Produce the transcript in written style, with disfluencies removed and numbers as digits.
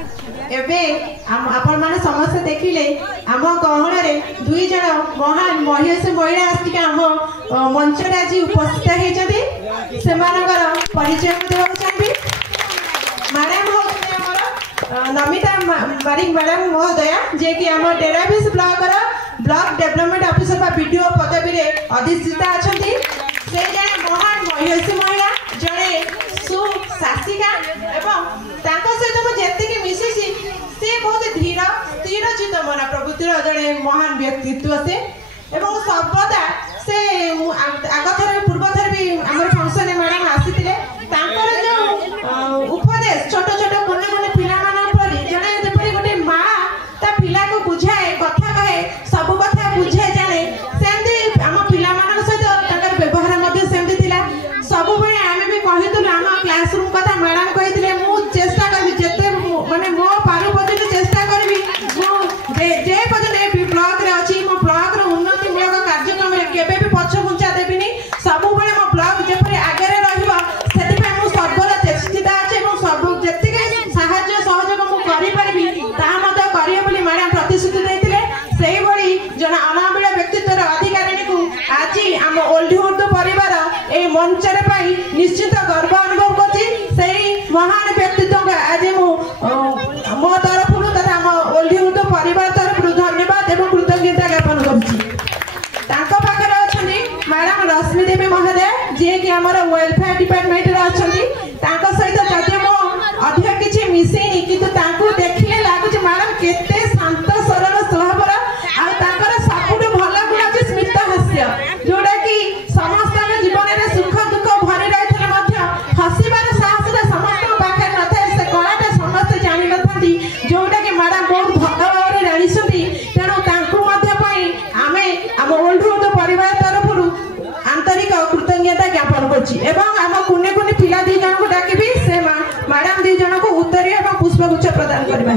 आपण माने समस्त देखिले आम गहन में दुई जन महान महिषी महिला आसिक आम मंच आज उपस्थित होती से परिचय देवाक चाहिए। मैडम हूँ नमिता बारिक मैडम महोदया जे कि आम डेराबिस ब्लॉक डेवलपमेंट ऑफिसर बीडीओ पदवी में अधिष्ठिता अच्छा से जड़े महान महिषी महिला जड़े सुशासिका एवं सहित मुझे मिसी सी बहुत धीर चित मन प्रवृत्तिर जड़े महान व्यक्तित्व से एवं सर्वदा से आगथर पूर्व थर भी आम फंक्शन मैडम आसी जो उपदेश छोट छोट कोने कोने पिला जड़े जपरी गोटे माँ ता पिला को बुझाए कथा कहे सब कथा बुझे जाने सेमती आम पिला सहित व्यवहार सेमती सब आम भी कहलु आम क्लासरूम कथा मैडम कही मुझे चेष्टा करी जिते माने मो पारु पर्यटन चेष्टा करी जे पर्यटन ब्लॉक रे अच्छी मो ब्लॉक रो उन्नति मूलक कार्यक्रम रे केबे भी पछ घुंचा देबिनी सब बेले मो ब्लॉक जेपरि आगे रहइबो सेति मु सर्वदा चेष्टिता अछि एवं सब जति साहाय्य सहयोग मु करि परबी ता मत करिए बोली मैडम प्रतिश्रुति दैथिले सेही बड़ी जन अनाबिल व्यक्तित्वर अधिकारिणी को आज आम ओल्ड उर्दू परिवार ए मंच रे पाई निश्चित गर्व अनुभव करछि। सेही महान व्यक्तित्व आज मो तरफ तथा आम ओल्ड उर्दू परिवार तरफ धन्यवाद एवं कृतज्ञता ज्ञापन करछि। मैडम रश्मि देवी महोदय जी कि आम वेलफेयर डिपार्टमेंट अच्छा सहित जदि मो अधिक किसी मिसेनी कि देखिले लगुच मैडम केते शांत सरल स्वभावर आर सबुठ भल गुण अच्छे स्मित हास्य जोटा कि समस्त जीवन में सुख दुख भरी रही हसबार साहस समस्त पाखे न था से कलाटा समस्त जानी न था जोटा कि मैडम बहुत भल भाव में जानी तेणु आम आम ओल्ड उर्दू परिवार तरफ आंतरिक कृतज्ञता ज्ञापन करम कुने कुने पिला दी जन को डाकि से मैडम दी जन को उत्तरीय पुष्पगुच्छ प्रदान करवा।